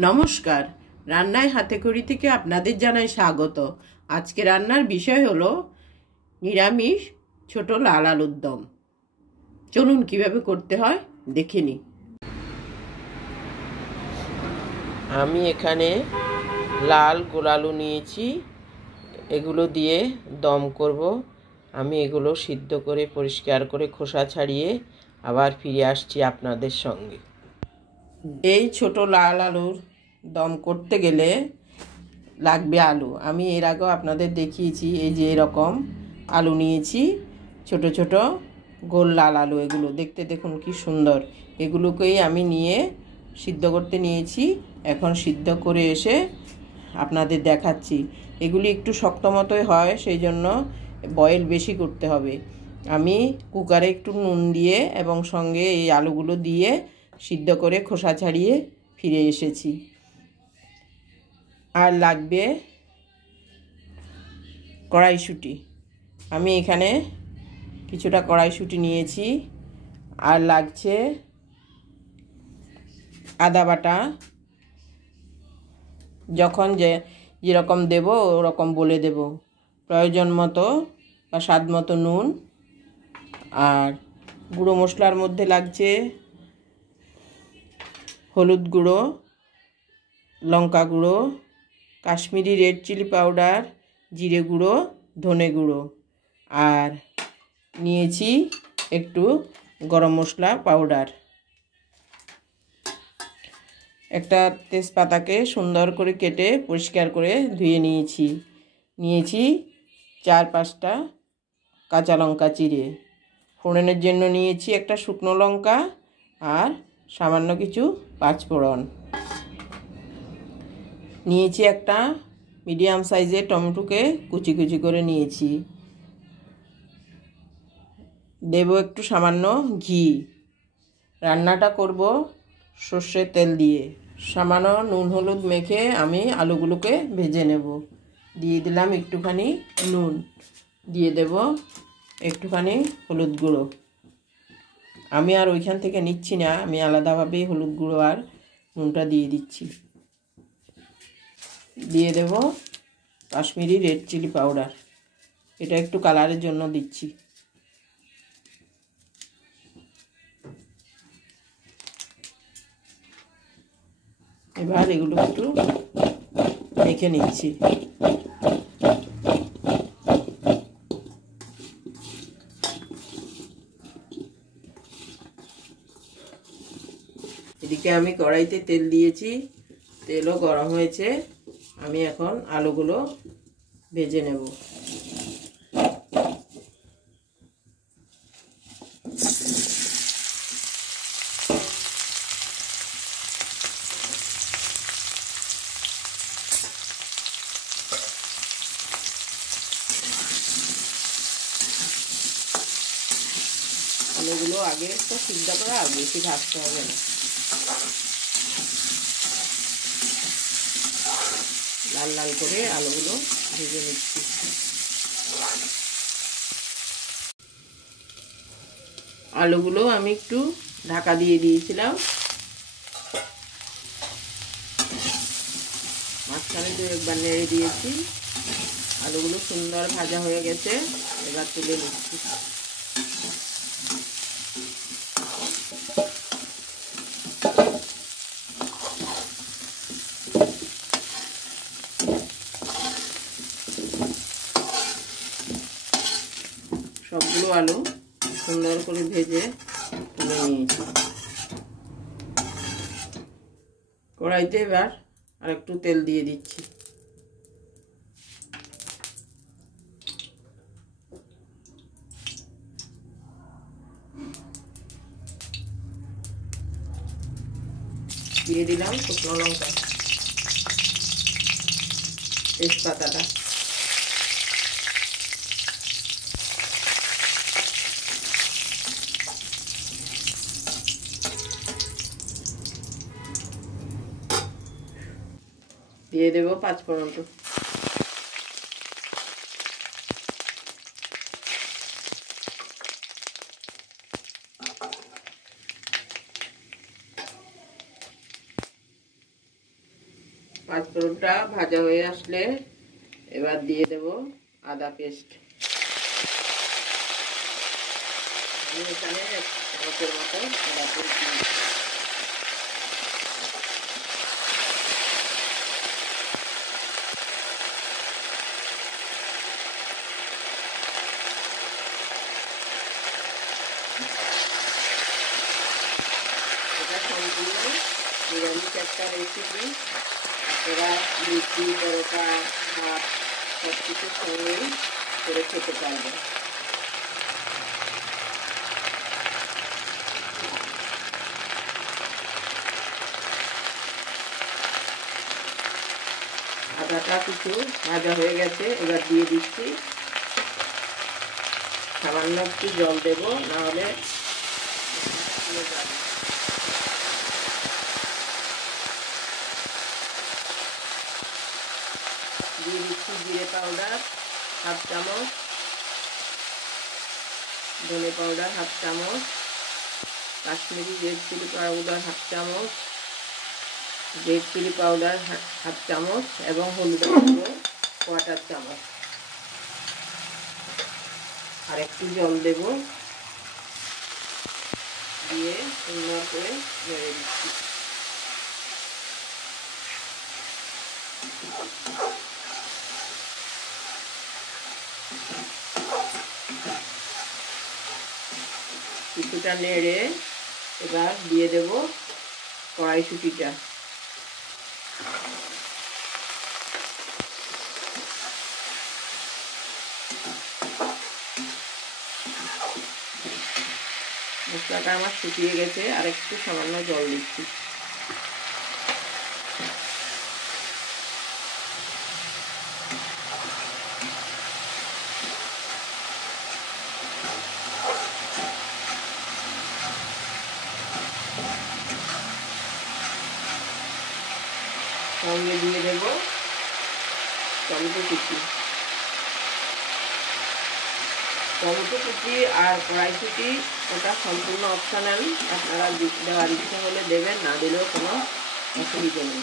নমস্কার, রান্নায় হাতেখড়ি থেকে আপনাদের জানাই স্বাগত। আজকে রান্নার বিষয় হলো নিরামিষ ছোট লাল আলুর দম। চলুন কিভাবে করতে হয় দেখে নিই। আমি এখানে লাল গোলালু নিয়েছি, এগুলো দিয়ে দম করব। আমি এগুলো সিদ্ধ করে পরিষ্কার করে খোসা ছাড়িয়ে আবার ফিরে আসছি আপনাদের সঙ্গে। এই ছোট লাল আলুর দম করতে গেলে লাগবে আলু। আমি এর আগেও আপনাদের দেখিয়েছি, এই যে এরকম আলু নিয়েছি, ছোট ছোট গোল লাল আলু। এগুলো দেখতে দেখুন কি সুন্দর। এগুলোকেই আমি নিয়ে সিদ্ধ করতে নিয়েছি। এখন সিদ্ধ করে এসে আপনাদের দেখাচ্ছি। এগুলি একটু শক্ত মতোই হয়, সেই জন্য বয়েল বেশি করতে হবে। আমি কুকারে একটু নুন দিয়ে এবং সঙ্গে এই আলুগুলো দিয়ে সিদ্ধ করে খোসা ছাড়িয়ে ফিরে এসেছি। আর লাগবে কড়াইশুঁটি। আমি এখানে কিছুটা কড়াইশুঁটি নিয়েছি। আর লাগছে আদা বাটা। যখন যেরকম দেব ওরকম বলে দেব। প্রয়োজন মতো বা স্বাদ মতো নুন। আর গুঁড়ো মশলার মধ্যে লাগছে হলুদ গুঁড়ো, লঙ্কা গুঁড়ো, কাশ্মীরি রেড চিলি পাউডার, জিরে গুঁড়ো, ধনে গুঁড়ো। আর নিয়েছি একটু গরম মশলা পাউডার। একটা তেজপাতাকে সুন্দর করে কেটে পরিষ্কার করে ধুয়ে নিয়েছি 4-5টা কাঁচা লঙ্কা চিড়ে। ফোড়নের জন্য নিয়েছি একটা শুকনো লঙ্কা আর সামান্য কিছু পাঁচফোড়ন। নিয়েছি একটা মিডিয়াম সাইজের টমেটোকে কুচি কুচি করে নিয়েছি। দেব একটু সামান্য ঘি। রান্নাটা করব সর্ষের তেল দিয়ে। সামান্য নুন হলুদ মেখে আমি আলুগুলোকে ভেজে নেব। দিয়ে দিলাম একটুখানি নুন, দিয়ে দেব একটুখানি হলুদ গুঁড়ো। আমি আর ওইখান থেকে নিচ্ছি না, আমি আলাদাভাবেই হলুদ গুঁড়ো আর নুনটা দিয়ে দিচ্ছি। দিয়ে দেব কাশ্মীরি রেড চিলি পাউডার, এটা একটু কালারের জন্য দিচ্ছি। এবার এগুলো একটু মেখে নিচ্ছি। এদিকে আমি কড়াইতে তেল দিয়েছি, তেলও গরম হয়েছে। আমি এখন আলুগুলো ভেজে নেব। আলুগুলো আগে তো সিদ্ধ করা, বেশি ভাজতে হবে না। লাল লাল করে আলুগুলো ভেজে নিচ্ছি। আলুগুলো আমি একটু ঢাকা দিয়ে দিয়েছিলাম, মাঝখানে একবার নেড়ে দিয়েছি। আলুগুলো সুন্দর ভাজা হয়ে গেছে, এবার তুলে নিচ্ছি। সবগুলো আলু সুন্দর করে ভেজে তুলে নিয়েছি। কড়াইতে এবার আর একটু তেল দিয়ে দিচ্ছি। দিয়ে দিলাম শুকনো লঙ্কা, তেজপাতাটা। দিয়ে দেব পাঁচফোড়ন। পাঁচফোড়নটা ভাজা হয়ে আসলে এবার দিয়ে দেব আদা পেস্ট। আমি এখানে 1 চামচের মতো আদা পেস্ট দিয়েছি। এটা সম্পূর্ণ নিরামিষ একটা রেসিপি। আপনারা লুচি, পরোটা, ভাত সব কিছুর সঙ্গেই করে খেতে পারবেন। আদাটা কিছু ভাজা হয়ে গেছে, এবার দিয়ে দিচ্ছি সামান্য একটু জল দেব, না হলে দিয়ে দিচ্ছি জিরে পাউডার 1/2 চামচ, ধনে পাউডার 1/2 চামচ, কাশ্মীরি রেড চিলি পাউডার 1/2 চামচ, রেড চিলি পাউডার 1/2 চামচ এবং হলুদ গুঁড়ো 1/4 চামচ। আর একটু জল দেব, দিয়ে সুন্দর করে নেড়ে দিচ্ছি। কিছুটা নেড়ে এবার দিয়ে দেব কড়াইশুঁটিটা। মশলাটা আমার শুকিয়ে গেছে, আর একটু সামান্য জল দিচ্ছি। সঙ্গে দিয়ে দেব টমেটো কুচি। টমেটো কুচি আর কড়াইশুঁটি ওটা সম্পূর্ণ অপশনাল, আপনারা দেওয়ার ইচ্ছে হলে দেবেন, না দিলেও কোনো অসুবিধা নেই।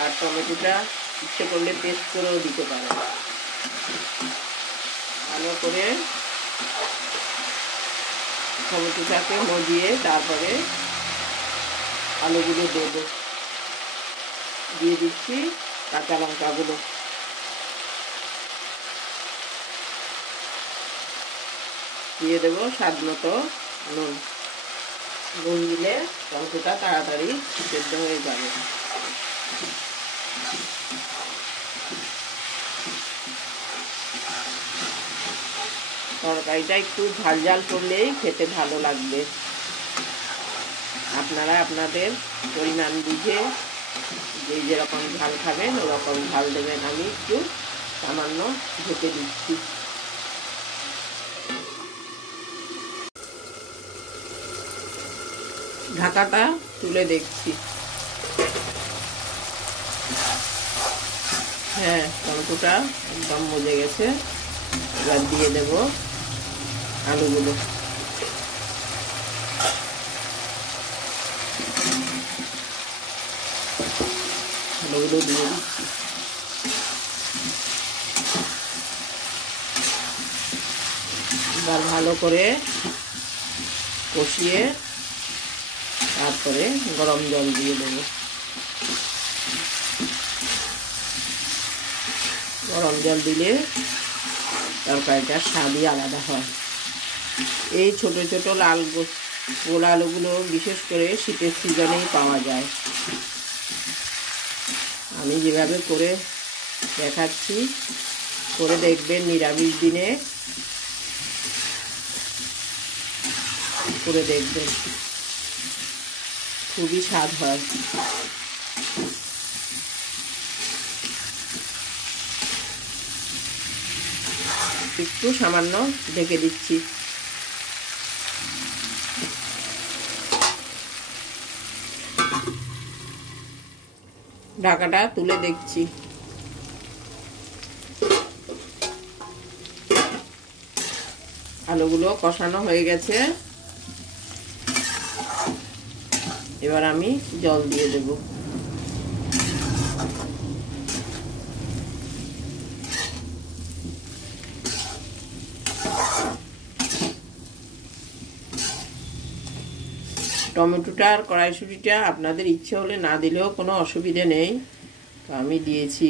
আর টমেটোটা ইচ্ছে করলে পেস্ট করেও দিতে পারেন। ভালো করে টমেটোটাকে মজিয়ে তারপরে আলুগুলো দেব, দিয়ে দিচ্ছি কাঁচা লঙ্কাগুলো, দিয়ে দেবো স্বাদ মতো নুন। নুন দিলে টমেটোটা তাড়াতাড়ি সেদ্ধ হয়ে যাবে। তরকারিটা একটু ঝাল ঝাল করলেই খেতে ভালো লাগবে। আপনারা আপনাদের পরিমাণ বুঝে যে যেরকম ঝাল খাবেন ওরকম ঝাল দেবেন। আমি একটু সামান্য ঢেকে দিচ্ছি। ঢাকাটা তুলে দেখছি। হ্যাঁ, টমেটোটা একদম মজে গেছে। এবার দিয়ে দেব আলুগুলো। আলুগুলো দিয়ে দিচ্ছি। এবার ভালো করে কষিয়ে তারপরে গরম জল দিয়ে দেবো। গরম জল দিলে তরকারিটার স্বাদই আলাদা হয়। এই ছোট ছোট লাল গোলা আলুগুলো বিশেষ করে শীতের সিজনেই পাওয়া যায়। আমি যেভাবে করে দেখাচ্ছি করে দেখবেন, নিরামিষ দিনে করে দেখবেন, খুবই স্বাদ হয়। একটু সামান্য ঢেকে দিচ্ছি। ঢাকাটা তুলে দেখছি। আলুগুলো কষানো হয়ে গেছে, এবার আমি জল দিয়ে দেব। টমেটোটা আর কড়াইশুঁটিটা আপনাদের ইচ্ছে হলে না দিলেও কোনো অসুবিধে নেই, তো আমি দিয়েছি।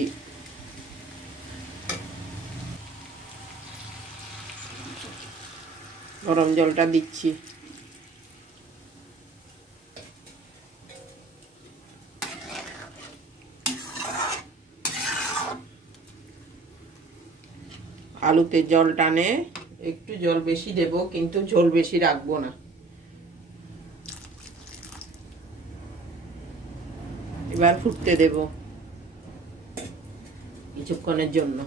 গরম জলটা দিচ্ছি। আলুতে জল টানে, একটু জল বেশি দেব, কিন্তু ঝোল বেশি রাখবো না। এবার ফুটতে দেব কিছুক্ষণের জন্য।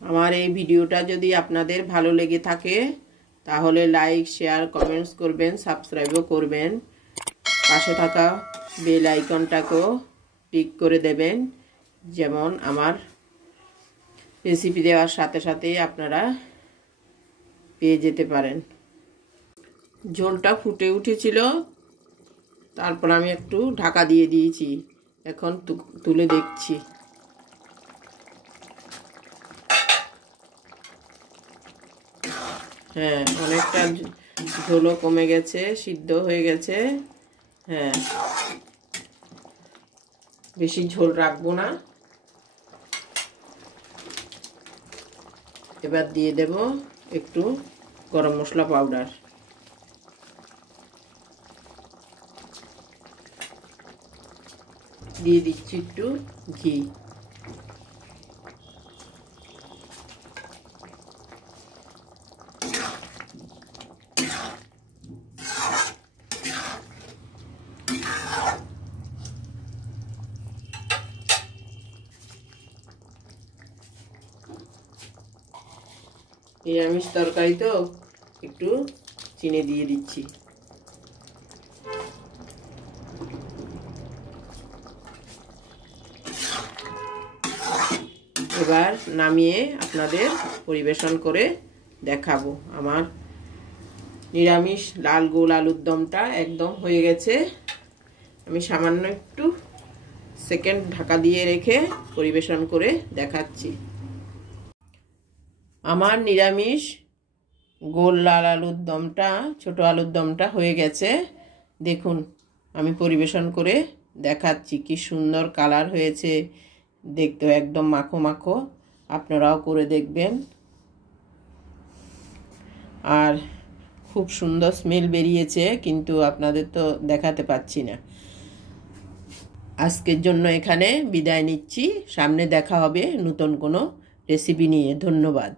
আমার এই ভিডিওটা যদি আপনাদের ভালো লেগে থাকে তাহলে লাইক, শেয়ার, কমেন্টস করবেন, সাবস্ক্রাইবও করবেন। পাশে থাকা বেল আইকনটাকেও ক্লিক করে দেবেন, যেমন আমার রেসিপি দেওয়ার সাথে সাথেই আপনারা পেয়ে যেতে পারেন। ঝোলটা ফুটে উঠেছিল, তারপর আমি একটু ঢাকা দিয়ে দিয়েছি। এখন তুলে দেখছি। হ্যাঁ, অনেকটা ঝোলও কমে গেছে, সিদ্ধ হয়ে গেছে। হ্যাঁ, বেশি ঝোল রাখবো না। এবার দিয়ে দেব একটু গরম মশলা পাউডার। দিয়ে দিচ্ছি একটু ঘি। নিরামিষ তরকারি তো একটু চিনি দিয়ে দিচ্ছি। এবার নামিয়ে আপনাদের পরিবেশন করে দেখাবো। আমার নিরামিষ লাল গোল আলুর দমটা একদম হয়ে গেছে। আমি সামান্য একটু সেকেন্ড ঢাকা দিয়ে রেখে পরিবেশন করে দেখাচ্ছি। আমার নিরামিষ গোল লাল আলুর দমটা, ছোট আলুর দমটা হয়ে গেছে। দেখুন, আমি পরিবেশন করে দেখাচ্ছি। কি সুন্দর কালার হয়েছে, দেখতেও একদম মাখো মাখো। আপনারাও করে দেখবেন। আর খুব সুন্দর স্মেল বেরিয়েছে, কিন্তু আপনাদের তো দেখাতে পাচ্ছি না। আজকের জন্য এখানে বিদায় নিচ্ছি। সামনে দেখা হবে নতুন কোনো রেসিপি নিয়ে। ধন্যবাদ।